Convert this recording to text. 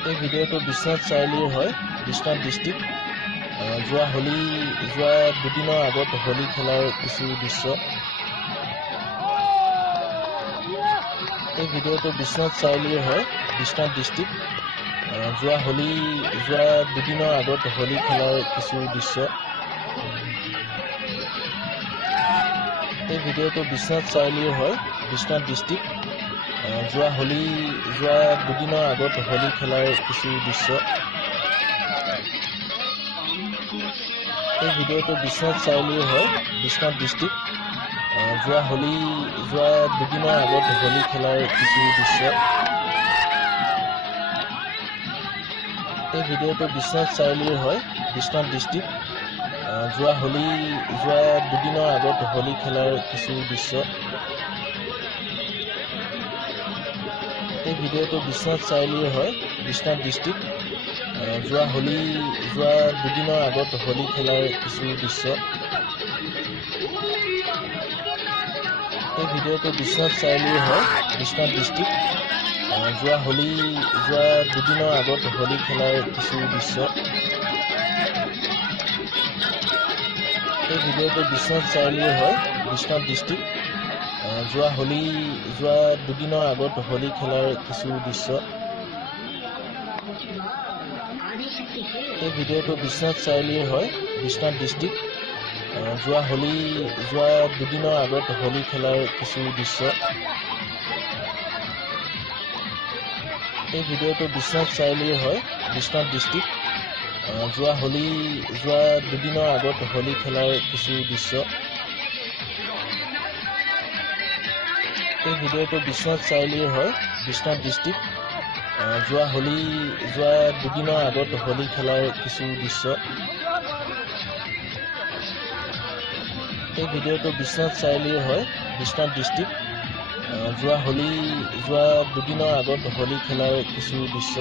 এই ভিডিওটো বিশ্বনাথ চাৰিআলিৰ হয় বিশ্বনাথ ডিষ্ট্ৰিক্ট যোৱা দুদিনৰ আগত হোলী খেলাৰ কিছু দৃশ্য এই ভিডিওটো বিশ্বনাথ চাৰিআলিৰ হয় বিশ্বনাথ ডিষ্ট্ৰিক্ট যোৱা দুদিনৰ আগত হোলী খেলাৰ কিছু দৃশ্য এই ভিডিওটো বিশ্বনাথ চাৰিআলিৰ হয় বিশ্বনাথ ডিষ্ট্ৰিক্ট যোৱা দুদিনৰ আগত হোলী খেলাৰ কিছু দৃশ্য এই ভিডিওটো বিশ্বনাথ চাৰিআলিৰ হয় বিশ্বনাথ ডিষ্ট্ৰিক্ট যোৱা দুদিনৰ আগত হোলী খেলাৰ কিছু দৃশ্য এই ভিডিওটো বিশ্বনাথ চাৰিআলিৰ হয় বিশ্বনাথ ডিষ্ট্ৰিক্ট যোৱা দুদিনৰ আগত হোলী খেলাৰ কিছু দৃশ্য এই ভিডিওটো বিশ্বনাথ চাৰিআলিৰ হয় বিশ্বনাথ ডিষ্ট্ৰিক্ট যোৱা দুদিনৰ আগত হোলী খেলাৰ কিছু দৃশ্য এই ভিডিওটো বিশ্বনাথ চাৰিআলিৰ হয় বিশ্বনাথ ডিষ্ট্ৰিক্ট যোৱা দুদিনৰ আগত হোলী খেলাৰ কিছু দৃশ্য এই ভিডিওটো বিশ্বনাথ চাৰিআলিৰ হয় বিশ্বনাথ ডিষ্ট্ৰিক্ট যোৱা দুদিনৰ আগত হোলী খেলাৰ কিছু দৃশ্য এই ভিডিওটো বিশ্বনাথ চাৰিআলিৰ হয় বিশ্বনাথ ডিষ্ট্ৰিক্ট যোৱা দুদিনৰ আগত হোলী খেলাৰ কিছু দৃশ্য এই ভিডিওটো বিশ্বনাথ চাৰিআলিৰ হয় বিশ্বনাথ ডিষ্ট্ৰিক্ট যোৱা দুদিনৰ আগত হোলী খেলাৰ কিছু দৃশ্য এই ভিডিওটো বিশ্বনাথ চাৰিআলিৰ হয় বিশ্বনাথ ডিষ্ট্ৰিক্ট যোৱা দুদিনৰ আগত হোলী খেলাৰ কিছু দৃশ্য এই ভিডিওটো বিশ্বনাথ চাৰিআলিৰ হয় বিশ্বনাথ ডিষ্ট্ৰিক্ট যোৱা দুদিনৰ আগত হোলী খেলাৰ কিছু দৃশ্য